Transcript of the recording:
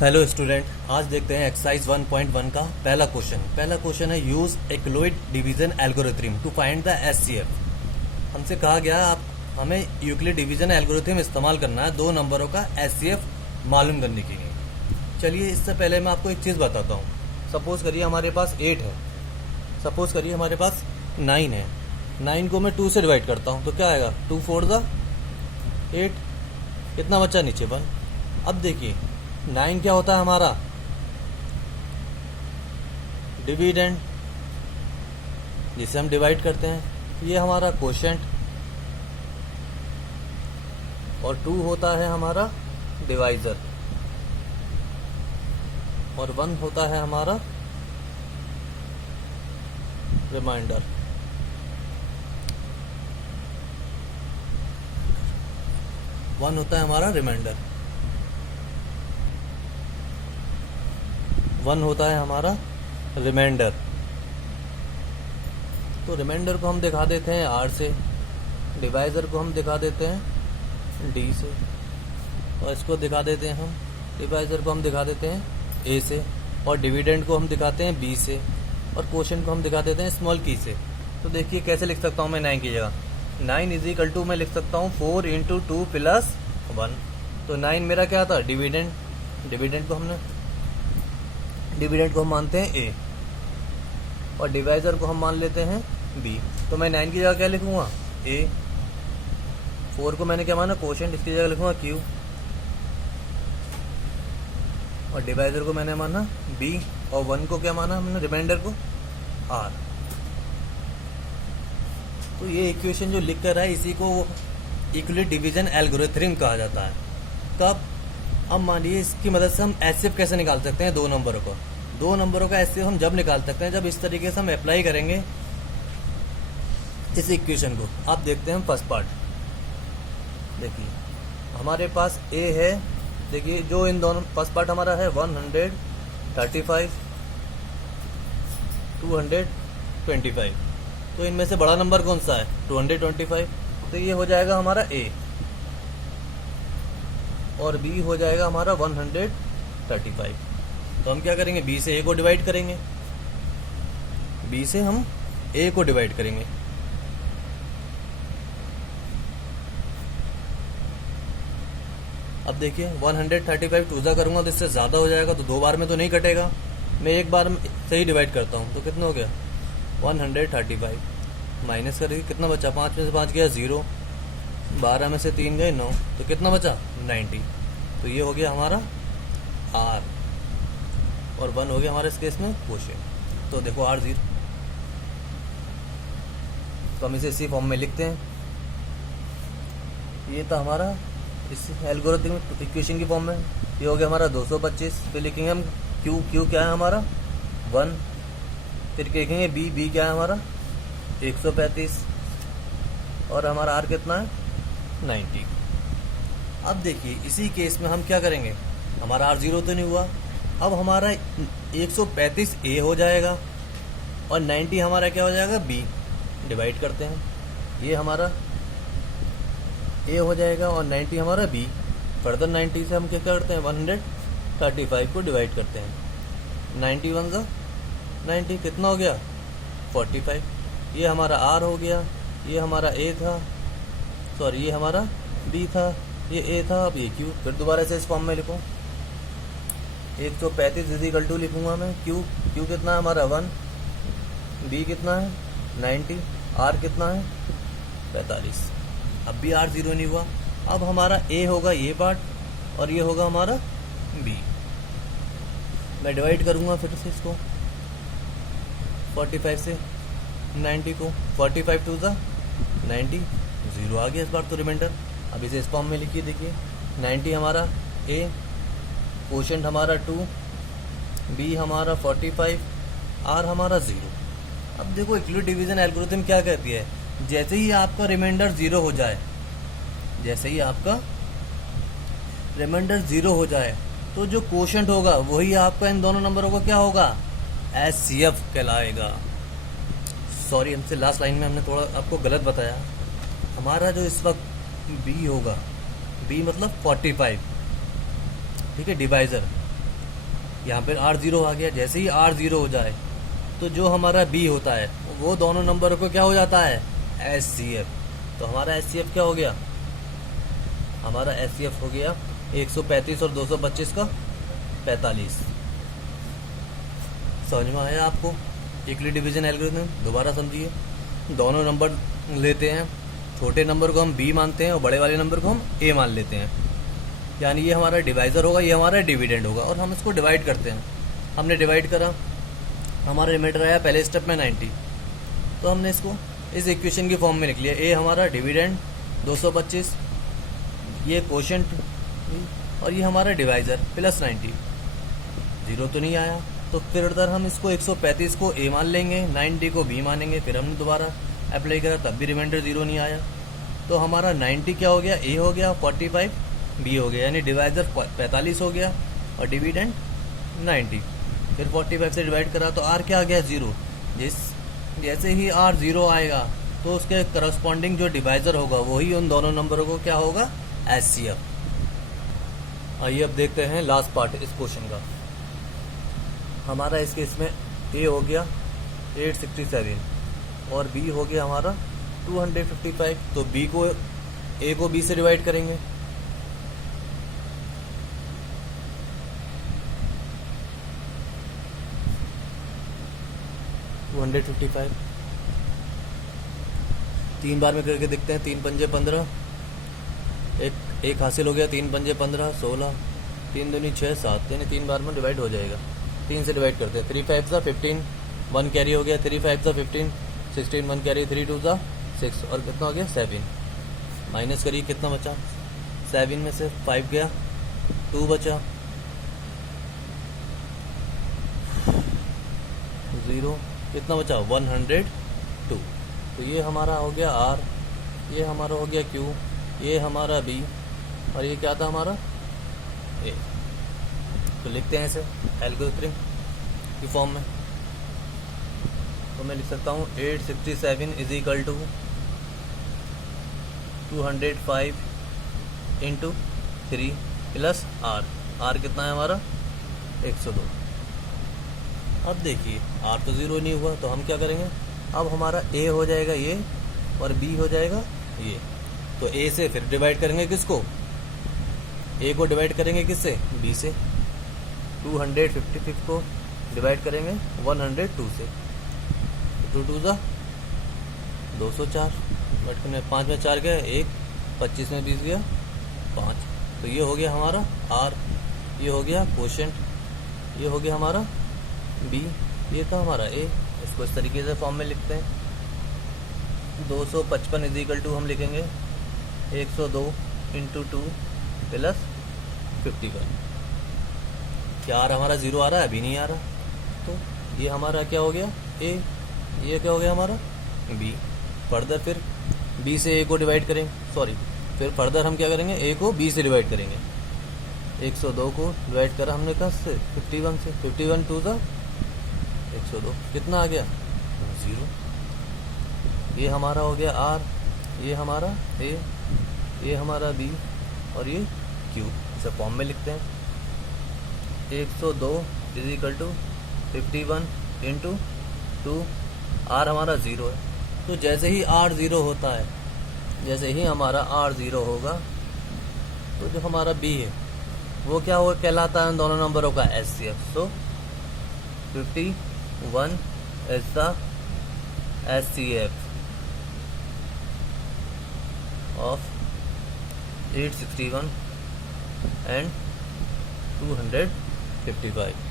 Hello student, आज देखते हैं एक्सरसाइज 1.1 का पहला क्वेश्चन है use Euclid's division algorithm to find the HCF. हमसे कहा गया आप हमें यूक्लिड डिवीजन एल्गोरिथम इस्तेमाल करना है दो नंबरों का एचसीएफ मालूम करने के लिए। चलिए इससे पहले मैं आपको एक चीज़ बताता हूँ। सपोज करिए हमारे पास 8 है, सपोज करिए हमारे पास 9 है। 9 को मैं 2 से डिवाइड करता हूँ तो क्या आएगा, 2 4 ज़ा 8, कितना बचा नीचे 1। अब देखिए 9 क्या होता है हमारा डिविडेंड, जिसे हम डिवाइड करते हैं। ये हमारा कोशेंट, और 2 होता है हमारा डिवाइजर, और 1 होता है हमारा रिमाइंडर। वन होता है हमारा रिमाइंडर, 1 होता है हमारा रिमाइंडर। तो रिमाइंडर को हम दिखा देते हैं R से, डिवाइजर को हम दिखा देते हैं D से, और इसको दिखा देते हैं हम, डिवाइजर को हम दिखा देते हैं A से, और डिविडेंड को हम दिखाते हैं B से, और क्वोशिएंट को हम दिखा देते हैं स्मॉल की से। तो देखिए कैसे लिख सकता हूँ मैं 9 की जगह। 9 इज इक्वल टू मैं लिख सकता हूँ 4 इंटू 2 प्लस 1। तो 9 मेरा क्या था डिविडेंड, डिविडेंड को हम मानते हैं A, और डिवाइजर को हम मान लेते हैं B। तो मैं 9 की जगह क्या लिखूंगा A, 4 को मैंने क्या माना क्वोशिएंट, इसकी जगह लिखूंगा Q, और डिवाइजर को मैंने माना B, और 1 को क्या माना हमने रिमाइंडर को R। तो ये इक्वेशन जो लिख कर है इसी को यूक्लिड डिवीजन एल्गोरिथम कहा जाता है। तब अब मानिए इसकी मदद से हम एचसीएफ कैसे निकाल सकते हैं दो नंबरों का एचसीएफ हम जब निकाल सकते हैं जब इस तरीके से हम अप्लाई करेंगे इस इक्वेशन को। आप देखते हैं हम फर्स्ट पार्ट, देखिए हमारे पास ए है, देखिए जो इन दोनों फर्स्ट पार्ट हमारा है 135 225, तो इनमें से बड़ा नंबर कौन सा है 225, तो ये हो जाएगा हमारा ए, और B हो जाएगा हमारा 135। तो हम क्या करेंगे B से A को डिवाइड करेंगे, B से हम A को डिवाइड करेंगे। अब देखिए 135 टूजा करूंगा तो इससे ज़्यादा हो जाएगा, तो दो बार में तो नहीं कटेगा, मैं एक बार से ही डिवाइड करता हूँ। तो कितना हो गया 135, माइनस करेंगे कितना बचा, 5 में से 5 गया 0, 12 में से 3 गए 9, तो कितना बचा 90। तो ये हो गया हमारा R, और 1 हो गया हमारे इस केस में क्वोशिएंट। तो देखो R 0, तो हम इसे इसी फॉर्म में लिखते हैं। ये था हमारा इस एल्गोरिथम इक्वेशन की फॉर्म में। ये हो गया हमारा 225, फिर लिखेंगे हम Q क्या है हमारा 1, फिर लिखेंगे B क्या है हमारा 135, और हमारा R कितना है 90। अब देखिए इसी केस में हम क्या करेंगे, हमारा R 0 तो नहीं हुआ, अब हमारा 135 A हो जाएगा, और 90 हमारा क्या हो जाएगा B, डिवाइड करते हैं, ये हमारा A हो जाएगा और 90 हमारा B। फर्दर 90 से हम क्या करते हैं 135 को डिवाइड करते हैं, 91 का 90 कितना हो गया 45। ये हमारा R हो गया, ये हमारा A था, सॉरी ये हमारा B था, ये A था, अब ये Q। फिर दोबारा से इस फॉर्म में लिखूँ, 135 इज इक्वल टू लिखूँगा मैं Q कितना है हमारा 1, B कितना है 90, R कितना है 45। अब भी R 0 नहीं हुआ, अब हमारा A होगा ये पार्ट, और ये होगा हमारा B। मैं डिवाइड करूँगा फिर से इसको 45 से 90 को, 45 टू ज़ा 90, 0 आ गया इस बार तो रिमाइंडर। अब इसे इस फॉर्म में लिखिए, देखिए 90 हमारा A, क्वोशिएंट हमारा 2, B हमारा 45, R हमारा 0। अब देखो यूक्लिड डिवीजन एल्गोरिथम क्या कहती है, जैसे ही आपका रिमाइंडर 0 हो जाए, जैसे ही आपका रिमाइंडर 0 हो जाए तो जो क्वोशिएंट होगा वही आपका इन दोनों नंबरों का क्या होगा एचसीएफ कहलाएगा। सॉरी, हमसे लास्ट लाइन में हमने थोड़ा आपको गलत बताया। हमारा जो इस वक्त B होगा, B मतलब 45, ठीक है, डिवाइजर, यहाँ पर R0 आ गया। जैसे ही R0 हो जाए तो जो हमारा B होता है वो दोनों नंबरों को क्या हो जाता है, HCF। तो हमारा HCF क्या हो गया, हमारा HCF हो गया 135 और 225 का 45। समझ में आया आपको यूक्लिड डिवीजन एल्गोरिथम? दोबारा समझिए, दोनों नंबर लेते हैं, छोटे नंबर को हम B मानते हैं और बड़े वाले नंबर को हम A मान लेते हैं। यानी ये हमारा डिवाइज़र होगा, ये हमारा डिविडेंड होगा, और हम इसको डिवाइड करते हैं। हमने डिवाइड करा, हमारा रिमाइंडर आया पहले स्टेप में 90, तो हमने इसको इस इक्वेशन की फॉर्म में लिख लिया। ए हमारा डिविडेंड 225, ये कोशेंट और ये हमारा डिवाइज़र प्लस 90। जीरो तो नहीं आया, तो फिर उधर हम इसको 135 को ए मान लेंगे, 90 को बी मानेंगे। फिर हमने दोबारा अप्लाई करा, तब भी रिमाइंडर जीरो नहीं आया। तो हमारा 90 क्या हो गया, ए हो गया, 45 बी हो गया, यानी डिवाइज़र 45 हो गया और डिविडेंड 90। फिर 45 से डिवाइड करा तो आर क्या आ गया, जीरो। जैसे ही आर जीरो आएगा तो उसके करस्पॉन्डिंग जो डिवाइज़र होगा वही उन दोनों नंबरों को क्या होगा, HCF। आइए अब देखते हैं लास्ट पार्ट इस क्वेश्चन का। हमारा इस केस में ए हो गया 867 और बी हो गया हमारा 255। तो बी को ए को बी से डिवाइड करेंगे, तीन बार में करके देखते हैं। 3 पंजे 15, एक हासिल हो गया, 3 पंजे 15 16, 3 दूनी 6 7, यानी 3 बार में डिवाइड हो जाएगा। 3 से डिवाइड करते हैं, 3 5 ज़ा 15, 1 कैरी हो गया, 3 5 ज़ा 15, 16, 1 कैरी, 3 2 ज़ा 6, और कितना हो गया 7। माइनस करिए कितना बचा, 7 में से 5 गया, 2 बचा, 0, कितना बचा 102। तो ये हमारा हो गया R, ये हमारा हो गया Q, ये हमारा B, और ये क्या था हमारा A। तो लिखते हैं इसे एल्गोरिथम की फॉर्म में। तो मैं लिख सकता हूँ 867 is equal to 205 into 3 plus R। R कितना है हमारा 102। अब देखिए R तो ज़ीरो नहीं हुआ, तो हम क्या करेंगे, अब हमारा A हो जाएगा ये और B हो जाएगा ये। तो A से फिर डिवाइड करेंगे किसको, A को डिवाइड करेंगे किससे, B से। 255 को डिवाइड करेंगे 102 से, 2 2 ज़ा 204, बट में 5 में 4 गया 1, 25 में 20 गया 5। तो ये हो गया हमारा R, ये हो गया कोशेंट, ये हो गया हमारा B, ये था हमारा A। इसको इस तरीके से फॉर्म में लिखते हैं। 255 इज इक्वल टू हम लिखेंगे 102 इंटू 2 प्लस 51। क्या आ रहा हमारा, जीरो आ रहा है, अभी नहीं आ रहा। तो ये हमारा क्या हो गया A, ये क्या हो गया हमारा B। फर्दर फिर B से A को डिवाइड करेंगे, फिर फर्दर हम क्या करेंगे, A को B से डिवाइड करेंगे। 102 को डिवाइड करा हमने कहा से 51 से, 51 2 ज़ा 102, कितना आ गया 0। ये हमारा हो गया R, ये हमारा A, ये हमारा B और ये Q। इसे फॉर्म में लिखते हैं। 102 is equal to 51 into 2, R हमारा 0 है। तो जैसे ही R 0 होता है, जैसे ही हमारा R 0 होगा, तो जो हमारा B है वो क्या हो कहलाता है उन दोनों नंबरों का HCF। So 51 is the HCF of 861 and 255।